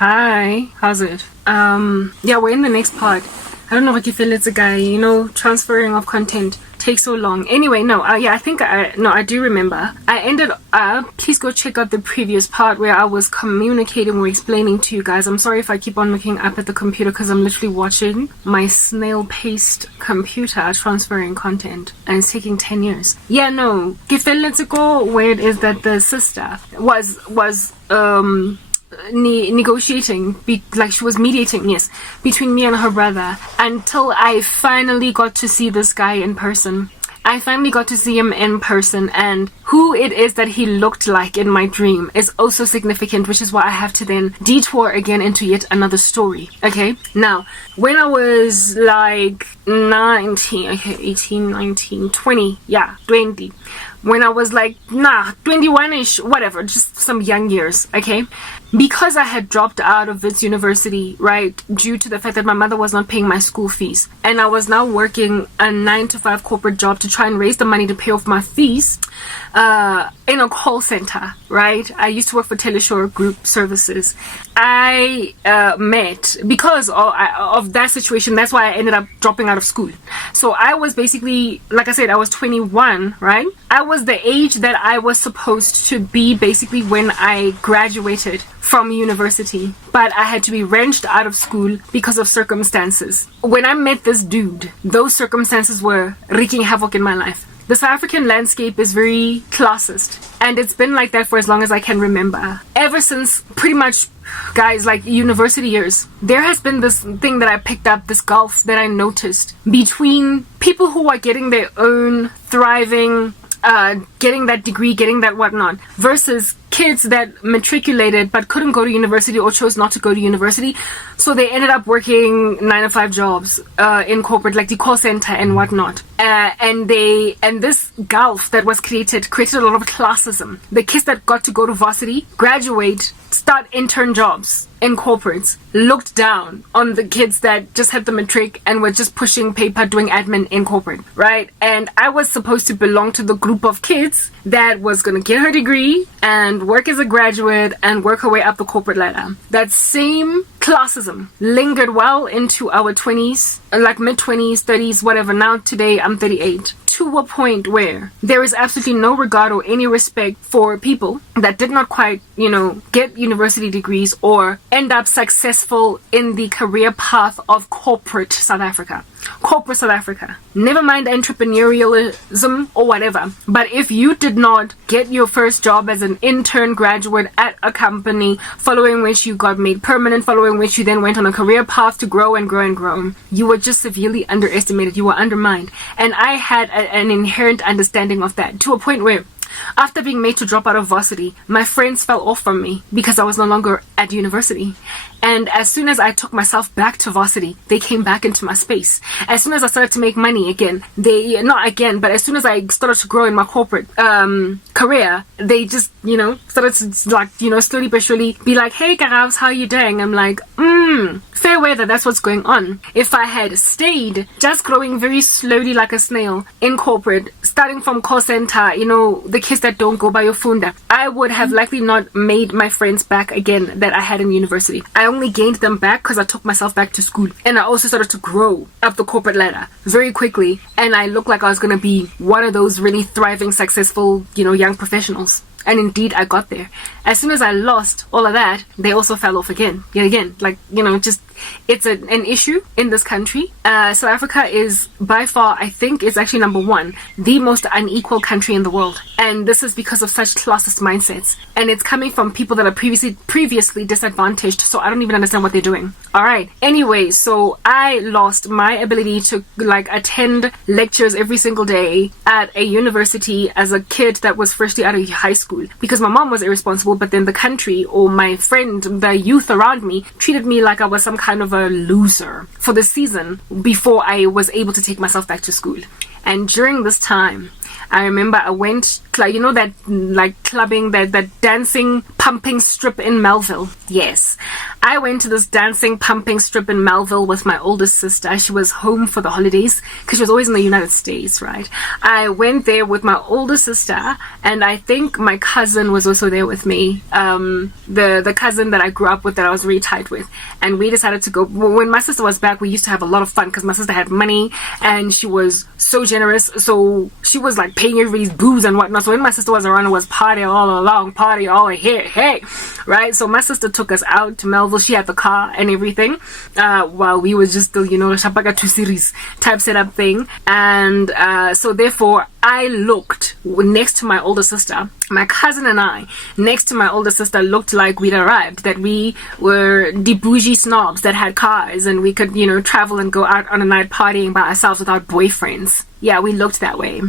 Hi, how's it? Yeah, we're in the next part. I don't know what you feel it's a guy, transferring of content takes so long. Anyway, no, I do remember. I ended up, please go check out the previous part where I was communicating or explaining to you guys. I'm sorry if I keep on looking up at the computer because I'm literally watching my snail-paced computer transferring content and it's taking 10 years. Yeah, no, let's go where it is that the sister was negotiating, like she was mediating, yes, between me and her brother, until I finally got to see this guy in person. I finally got to see him in person, and who it is that he looked like in my dream is also significant, which is why I have to then detour again into yet another story. Okay, now when I was like 18, 19, 20, yeah, 20, when I was like 21ish, whatever, just some young years, okay, because I had dropped out of Wits University, right, due to the fact that my mother was not paying my school fees, and I was now working a 9-to-5 corporate job to try and raise the money to pay off my fees in a call center, right? I used to work for Teleshore Group Services. I met, because of that situation, that's why I ended up dropping out of school. So I was basically, like I said, I was 21, right? I was the age that I was supposed to be basically when I graduated from university, but I had to be wrenched out of school because of circumstances. When I met this dude, those circumstances were wreaking havoc in my life. The South African landscape is very classist, and it's been like that for as long as I can remember. Ever since pretty much, guys, like university years, there has been this thing that I picked up, this gulf that I noticed between people who are getting their own thriving, getting that degree, getting that whatnot, versus kids that matriculated but couldn't go to university or chose not to go to university, so they ended up working 9-to-5 jobs in corporate, like the call center and whatnot. And this gulf that was created a lot of classism. The kids that got to go to varsity, graduate, start intern jobs in corporates, looked down on the kids that just had the matric and were just pushing paper, doing admin in corporate, right? And I was supposed to belong to the group of kids that was going to get her degree and work as a graduate and work her way up the corporate ladder. That same classism lingered well into our 20s, like mid-20s, 30s, whatever. Now today I'm 38. To a point where there is absolutely no regard or any respect for people that did not quite, get university degrees or end up successful in the career path of corporate South Africa. Corporate South Africa. Never mind entrepreneurialism or whatever. But if you did not get your first job as an intern graduate at a company, following which you got made permanent, following which you then went on a career path to grow and grow and grow, you were just severely underestimated. You were undermined. And I had an inherent understanding of that, to a point where after being made to drop out of varsity, my friends fell off from me because I was no longer at university. And as soon as I took myself back to varsity, they came back into my space. As soon as I started to make money again, but as soon as I started to grow in my corporate career, they just, started to slowly but surely be like, hey, Karavs, how you doing? I'm like, fair weather, that's what's going on. If I had stayed just growing very slowly like a snail in corporate, starting from call center, the kids that don't go by your funda, I would have likely not made my friends back again that I had in university. I only gained them back because I took myself back to school, and I also started to grow up the corporate ladder very quickly, and I looked like I was going to be one of those really thriving, successful, young professionals. And indeed, I got there. As soon as I lost all of that, they also fell off again. Yet again, it's an issue in this country. South Africa is by far, I think, is actually number one, the most unequal country in the world. And this is because of such classist mindsets. And it's coming from people that are previously disadvantaged. So I don't even understand what they're doing. All right. Anyway, so I lost my ability to attend lectures every single day at a university as a kid that was freshly out of high school, because my mom was irresponsible, but then the country or my friend, the youth around me, treated me like I was some kind of a loser for the season before I was able to take myself back to school. And during this time, I remember I went, that clubbing, that dancing, pumping strip in Melville. Yes. I went to this dancing, pumping strip in Melville with my oldest sister. She was home for the holidays because she was always in the United States, right? I went there with my older sister, and I think my cousin was also there with me. The cousin that I grew up with, that I was really tight with. And we decided to go. When my sister was back, we used to have a lot of fun because my sister had money and she was so generous. So she was like paying everybody's booze and whatnot. So when my sister was around, it was party all along, party all here, hey, right? So my sister took us out to Melville. She had the car and everything, while we was just still, Shapaka 2 series type setup thing. And so therefore I looked next to my older sister. My cousin and I, next to my older sister, looked like we'd arrived, that we were the bougie snobs that had cars and we could, travel and go out on a night partying by ourselves without boyfriends. Yeah, we looked that way.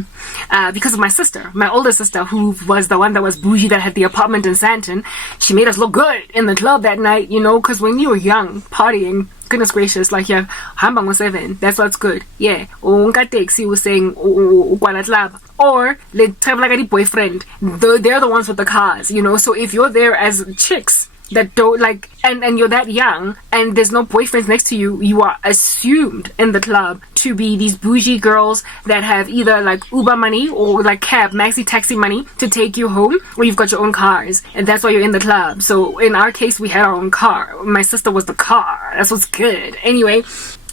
Because of my sister, my older sister, who was the one that was bougie, that had the apartment in Santon. She made us look good in the club that night, because when you were young, partying, goodness gracious, like you have Hambang 7, that's what's good. Yeah. Unka taxi was saying club. Or they travel like a boyfriend. They're the ones with the cars, So if you're there as chicks that don't like, and you're that young and there's no boyfriends next to you, you are assumed in the club to be these bougie girls that have either like Uber money or like cab, maxi taxi money to take you home, or you've got your own cars, and that's why you're in the club. So in our case, we had our own car. My sister was the car. That's what's good. Anyway,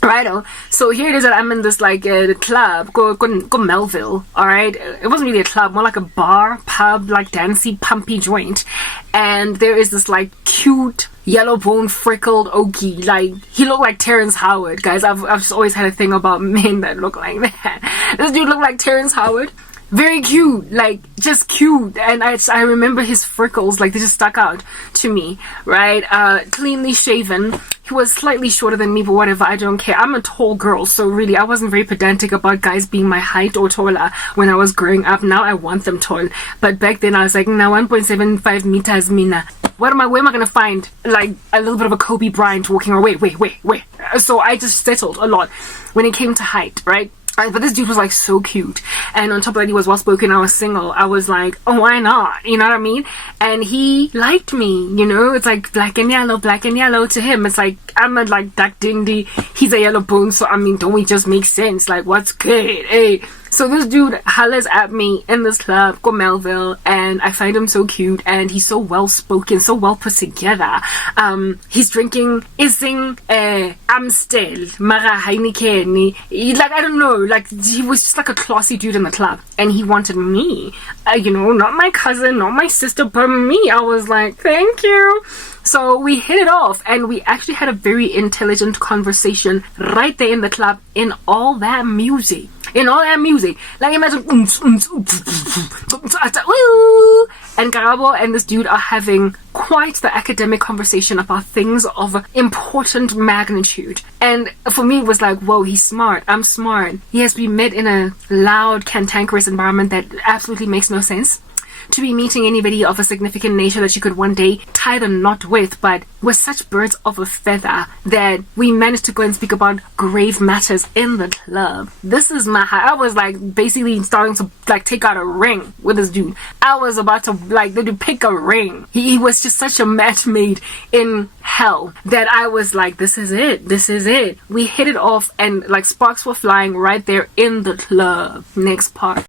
righto. So here it is that I'm in this like club, go Melville. All right, it wasn't really a club, more like a bar, pub, like dancey, pumpy joint. And there is this like cute yellow bone freckled Okie, like he looked like Terrence Howard, guys. I've just always had a thing about men that look like that. This dude looked like Terrence Howard. Very cute, like just cute, and I remember his freckles, like they just stuck out to me, right? Cleanly shaven. He was slightly shorter than me, but whatever, I don't care. I'm a tall girl, so really I wasn't very pedantic about guys being my height or taller when I was growing up. Now I want them tall, but back then I was like, now 1.75 meters, mina. Where am I gonna find like a little bit of a Kobe Bryant walking around? Wait. So I just settled a lot when it came to height, right? But this dude was like so cute, and on top of that, he was well spoken. I was single. I was like, oh, why not? You know what I mean? And he liked me. It's like black and yellow to him. It's like I'm a like dark dindy. He's a yellow bone. So I mean, don't we just make sense? Like, what's good? Hey. So this dude hollers at me in this club, go Melville, and I find him so cute, and he's so well spoken, so well put together. He's drinking Ising Amstel, Mara Heineken. Like, I don't know, like he was just like a classy dude in the club, and he wanted me. Not my cousin, not my sister, but me. I was like, thank you. So we hit it off, and we actually had a very intelligent conversation right there in the club in all that music. Like imagine and Karabo and this dude are having quite the academic conversation about things of important magnitude. And for me it was like, whoa, he's smart, I'm smart. Yes, we met in a loud, cantankerous environment that absolutely makes no sense to be meeting anybody of a significant nature that you could one day tie the knot with, but we're such birds of a feather that we managed to go and speak about grave matters in the club. This is my high. I was like basically starting to like take out a ring with this dude. I was about to like pick a ring. He was just such a match made in hell that I was like, this is it. We hit it off, and like sparks were flying right there in the club. Next part.